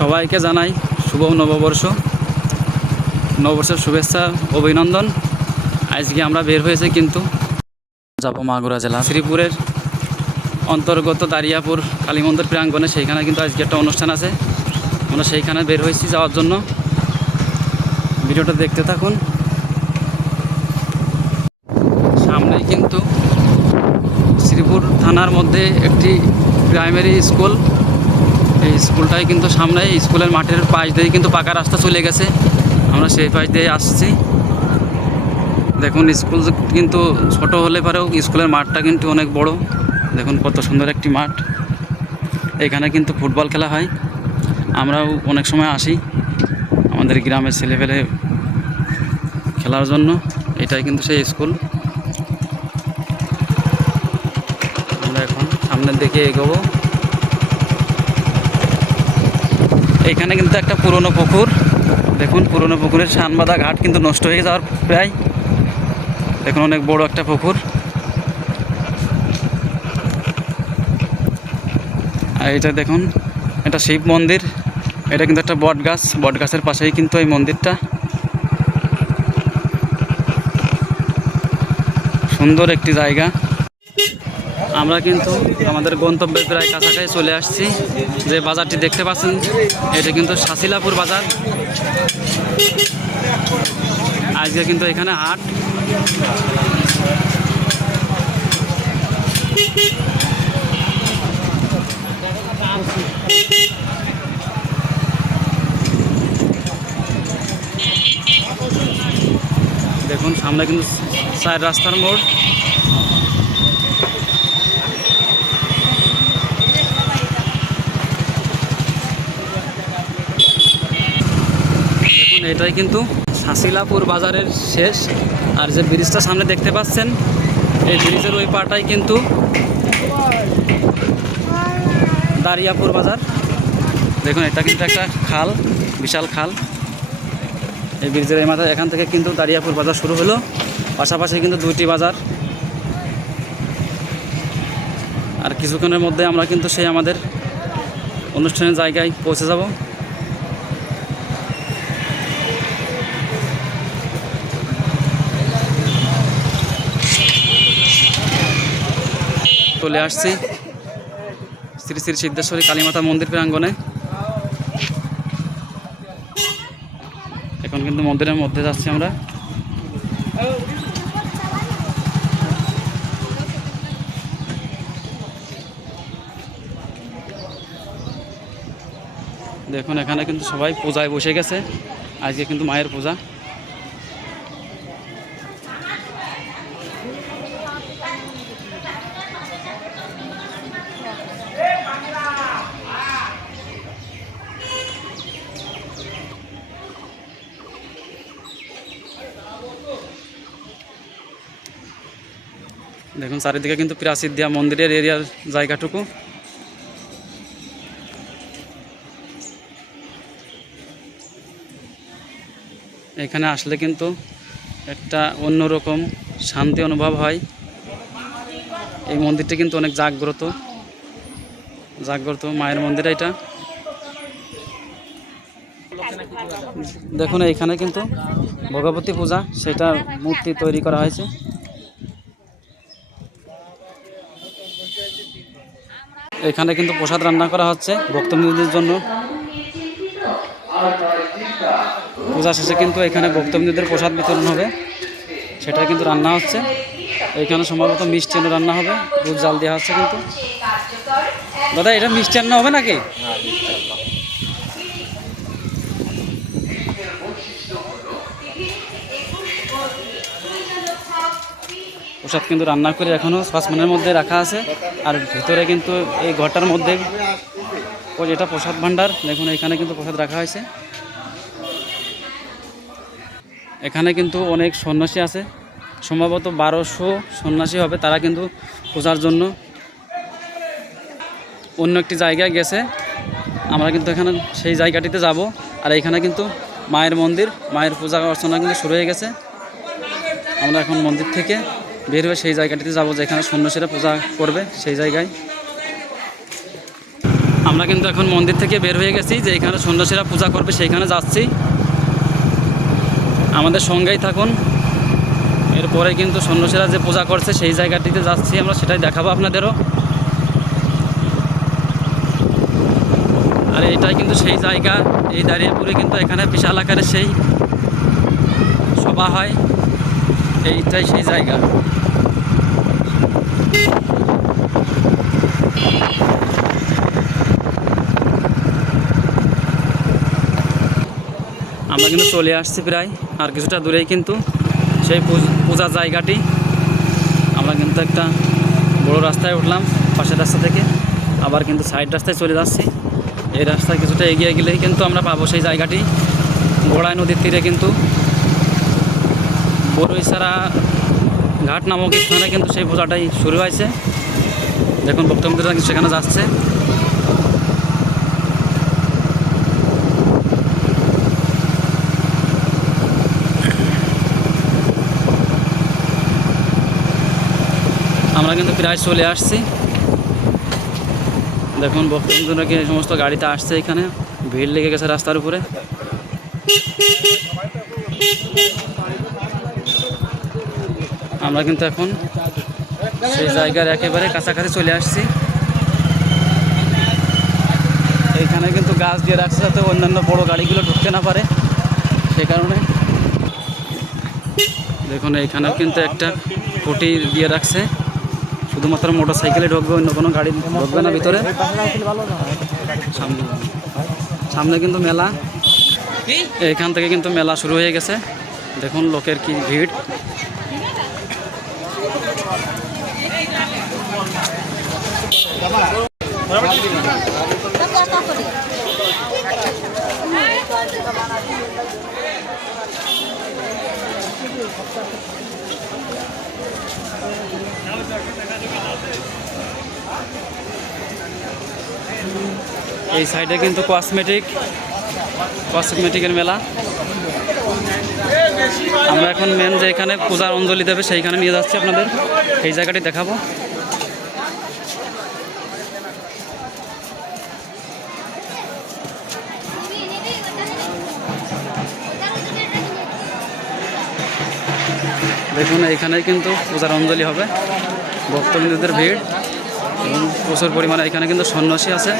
সবাইকে জানাই শুভ নববর্ষ, নববর্ষের শুভেচ্ছা অভিনন্দন। আজকে আমরা বের হয়েছি কিন্তু যাব মাগুরা জেলা শ্রীপুরের অন্তর্গত দারিয়াপুর কালী মন্দির প্রাঙ্গণে। সেইখানে কিন্তু আজকে একটা অনুষ্ঠান আছে, আমরা সেইখানে বের হয়েছি যাওয়ার জন্য। ভিডিওটা দেখতে থাকুন। সামনেই কিন্তু শ্রীপুর থানার মধ্যে একটি প্রাইমারি স্কুল, এই স্কুলটাই কিন্তু সামনে। স্কুলের মাঠের পাশ দিয়ে কিন্তু পাকা রাস্তা চলে গেছে, আমরা সেই পাশ দিয়ে আসছি। দেখুন স্কুল কিন্তু ছোট হলে পারেও স্কুলের মাঠটা কিন্তু অনেক বড়। দেখুন কত সুন্দর একটি মাঠ। এখানে কিন্তু ফুটবল খেলা হয়, আমরাও অনেক সময় আসি আমাদের গ্রামের ছেলেপেলে খেলার জন্য। এটাই কিন্তু সেই স্কুল। আমরা এখন সামনের দিকে এগোবো। এইখানে কিন্তু একটা পুরনো পুকুর, দেখুন পুরনো পুকুরের সানবাঁধা ঘাট কিন্তু নষ্ট হয়ে যাওয়ার প্রায়। দেখুন অনেক বড় একটা পুকুর। আর এটা দেখুন, এটা শিব মন্দির। এটা কিন্তু একটা বট গাছ, বট গাছের পাশেই কিন্তু এই মন্দিরটা। সুন্দর একটি জায়গা। আমরা কিন্তু আমাদের গন্তব্যের প্রায় কাছাকাছি চলে আসছি। যে বাজারটি দেখতে পাচ্ছেন এটা কিন্তু শাসিলাপুর বাজার। আজকে কিন্তু এখানে হাট। দেখুন সামনে কিন্তু 4 রাস্তার মোড়। দেখুন এটাই কিন্তু শাসিলাপুর বাজারের শেষ। আর যে ব্রিজটা সামনে দেখতে পাচ্ছেন, এই ব্রিজের ওই পাটাই কিন্তু দারিয়াপুর বাজার। দেখুন এটা কিন্তু একটা খাল, বিশাল খাল। এই ব্রিজের এই মাথায় এখান থেকে কিন্তু দারিয়াপুর বাজার শুরু হলো। পাশাপাশি কিন্তু দুইটি বাজার। আর কিছুক্ষণের মধ্যে আমরা কিন্তু সেই আমাদের অনুষ্ঠানের জায়গায় পৌঁছে যাব। চলে আসছি শ্রী শ্রী সিদ্ধেশ্বরী কালীমাতা মন্দির প্রাঙ্গণে। এখন কিন্তু মন্দিরের মধ্যে যাচ্ছি আমরা। দেখুন এখানে কিন্তু সবাই পূজায় বসে গেছে। আজকে কিন্তু মায়ের পূজা। দেখুন চারিদিকে কিন্তু প্রাচীর দেওয়া মন্দিরের এরিয়ার জায়গাটুকু। এখানে আসলে কিন্তু একটা অন্যরকম শান্তি অনুভব হয়। এই মন্দিরটা কিন্তু অনেক জাগ্রত মায়ের মন্দির এটা। দেখুন এইখানে কিন্তু ভগবতী পূজা, সেটা মূর্তি তৈরি করা হয়েছে। এখানে কিন্তু প্রসাদ রান্না করা হচ্ছে ভক্তবৃন্দদের জন্য। পূজা শেষে কিন্তু এখানে ভক্তবৃন্দদের প্রসাদ বিতরণ হবে, সেটা কিন্তু রান্না হচ্ছে। এখানে সম্ভবত মিষ্টান্ন রান্না হবে, দুধ জাল দেওয়া হচ্ছে। কিন্তু দাদা এটা মিষ্টান্ন হবে নাকি? প্রসাদ কিন্তু রান্না করে এখনও সসপ্যানের মধ্যে রাখা আছে। আর ভিতরে কিন্তু এই ঘরটার মধ্যে এটা প্রসাদ ভাণ্ডার। দেখুন এখানে কিন্তু প্রসাদ রাখা হয়েছে। এখানে কিন্তু অনেক সন্ন্যাসী আছে, সম্ভবত 1200 সন্ন্যাসী হবে। তারা কিন্তু পূজার জন্য অন্য একটি জায়গায় গেছে। আমরা কিন্তু এখানে সেই জায়গাটিতে যাব। আর এখানে কিন্তু মায়ের মন্দির, মায়ের পূজা অর্চনা কিন্তু শুরু হয়ে গেছে। আমরা এখন মন্দির থেকে বের হয়ে সেই জায়গাটিতে যাব যেখানে সন্ন্যাসীরা পূজা করবে, সেই জায়গায়। আমরা কিন্তু এখন মন্দির থেকে বের হয়ে গেছি, যে এখানে সন্ন্যাসীরা পূজা করবে সেইখানে যাচ্ছি। আমাদের সঙ্গেই থাকুন। এরপরে কিন্তু সন্ন্যাসীরা যে পূজা করছে সেই জায়গাটিতে যাচ্ছি আমরা, সেটাই দেখাবো আপনাদেরও। আর এইটাই কিন্তু সেই জায়গা, এই দাঁড়িয়েপুরে কিন্তু এখানে বিশাল আকারে সেই সভা হয়, এইটাই সেই জায়গা। আমরা কিন্তু চলে আসছি প্রায়, আর কিছুটা দূরেই কিন্তু সেই পূজার জায়গাটি। আমরা কিন্তু একটা বড় রাস্তায় উঠলাম পাশের রাস্তা থেকে, আবার কিন্তু সাইড রাস্তায় চলে যাচ্ছি। এই রাস্তায় কিছুটা এগিয়ে গেলেই কিন্তু আমরা পাবো সেই জায়গাটি। গোড়াই নদীর তীরে কিন্তু বড়ইছাড়া ঘাট নামক স্থানে কিন্তু সেই পূজাটাই শুরু হয়েছে। দেখুন ভক্তবৃন্দরা কিন্তু সেখানে যাচ্ছে। আমরা কিন্তু প্রায় চলে আসছি। দেখুন ভক্তবৃন্দরা কি সমস্ত গাড়িতে আসছে, এখানে ভিড় লেগে গেছে রাস্তার উপরে। আমরা কিন্তু এখন সেই জায়গার একেবারে কাছাকাছি চলে আসছি। এইখানে কিন্তু গাছ দিয়ে রাখছে যাতে অন্যান্য বড় গাড়িগুলো ঢুকতে না পারে, সেই কারণে। দেখুন এইখানে কিন্তু একটা খুঁটি দিয়ে রাখছে, শুধুমাত্র মোটর সাইকেলে ঢুকবে, অন্য কোনো গাড়ি ঢুকবে না ভিতরে। সামনে কিন্তু মেলা, এইখান থেকে কিন্তু মেলা শুরু হয়ে গেছে। দেখুন লোকের কি ভিড়। এই সাইডে কিন্তু কসমেটিকের মেলা। আমরা এখন মেন যে এখানে পূজার অঞ্জলি দেবে সেইখানে নিয়ে যাচ্ছি আপনাদের, এই জায়গাটি দেখাবো। দেখুন এইখানে কিন্তু পূজার অঞ্জলি হবে, ভক্তবৃন্দদের ভিড় এবং প্রচুর পরিমাণে এখানে কিন্তু সন্ন্যাসী আছে।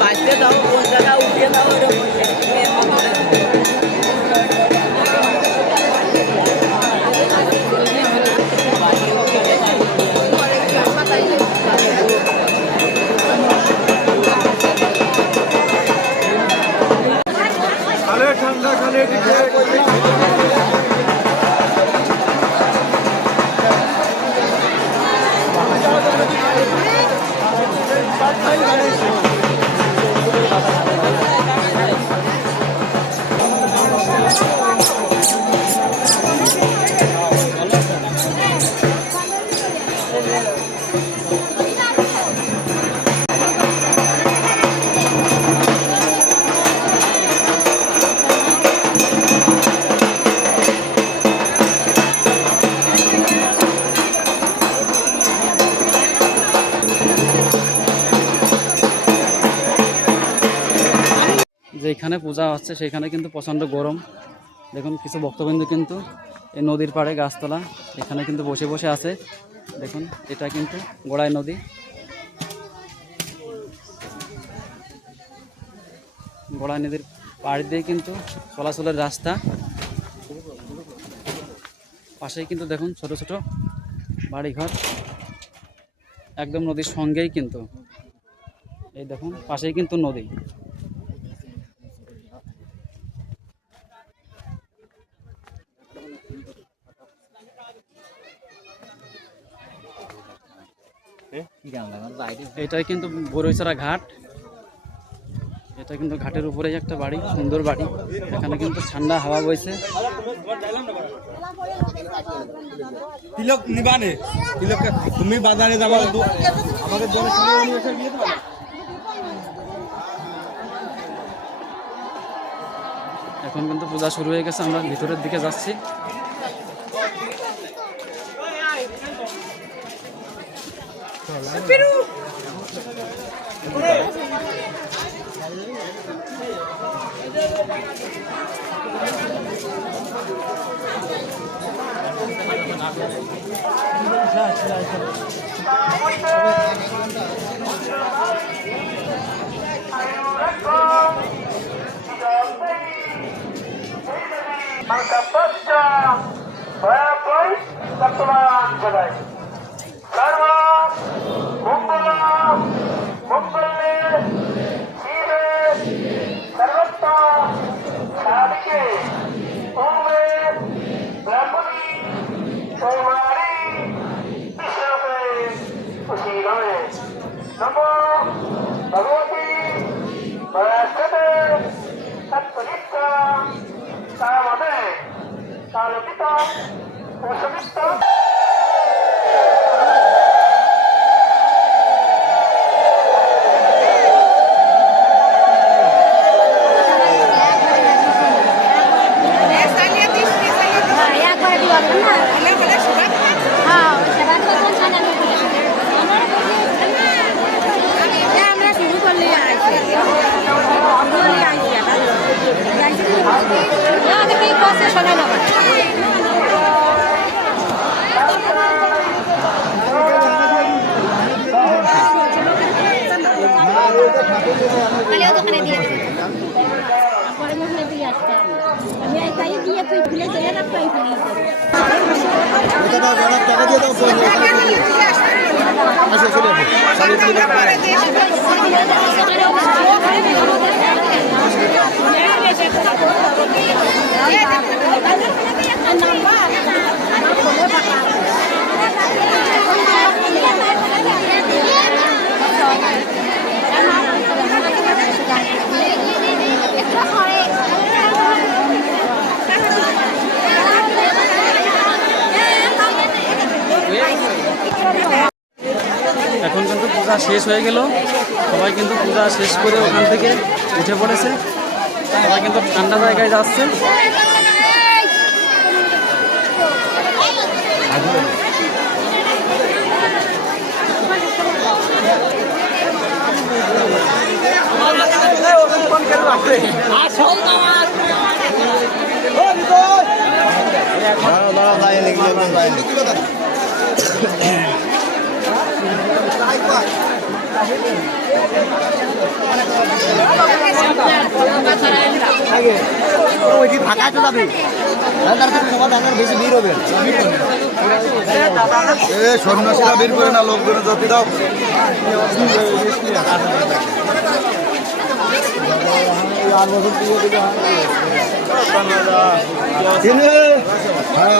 বাঁচতে দাও, কোন জায়গা উঠিয়ে দাও, ঠান্ডা খালে যেখানে পূজা হচ্ছে সেখানে কিন্তু প্রচণ্ড গরম। দেখুন কিছু ভক্তবৃন্দ কিন্তু এই নদীর পাড়ে গাছতলা এখানে কিন্তু বসে বসে আছে। দেখুন এটা কিন্তু গোড়াই নদী। গোড়াই নদীর পাড় দিয়ে কিন্তু চলাচলের রাস্তা, পাশেই কিন্তু দেখুন ছোট ছোট বাড়িঘর, একদম নদীর সঙ্গেই কিন্তু। এই দেখুন পাশেই কিন্তু নদী। এটাই কিন্তু বড়ইছড়া ঘাট। এটা কিন্তু ঘাটের উপরেই একটা বাড়ি, সুন্দর বাড়ি। এখানে কিন্তু ঠান্ডা হাওয়া বইছে। তিলক নিবানে তিলক তুমি বাজারে যাবা আমাদের দলে সঙ্গে উনি এসে বিয়ে দেবা। এখন কিন্তু পূজা শুরু হয়ে গেছে, আমরা ভিতরের দিকে যাচ্ছি। Maka pasca Bapak Satuan Jadai Sarva Mumbala Mumbale Sire Sarvata Sadike Umre Brahmani Somari Vishnape Usigame Namo Bhagavati Bharasate Satpurita Samade Salapita Osavista দোকানে দিয়ে পরে মনে দিয়ে আসতে আমি একাই দিয়ে তুই ভুলে গেলে না তুই ভুলে এখন কিন্তু পূজা শেষ হয়ে গেল, সবাই কিন্তু পূজা শেষ করে ওখান থেকে উঠে পড়েছে। সবাই কিন্তু ঠান্ডা জায়গায় যাচ্ছে। ফাঁকা তো যাবে বেশি ভিড় হবে। সন্ন্যাসীরা বের করে না, লোকজন যত দাও আর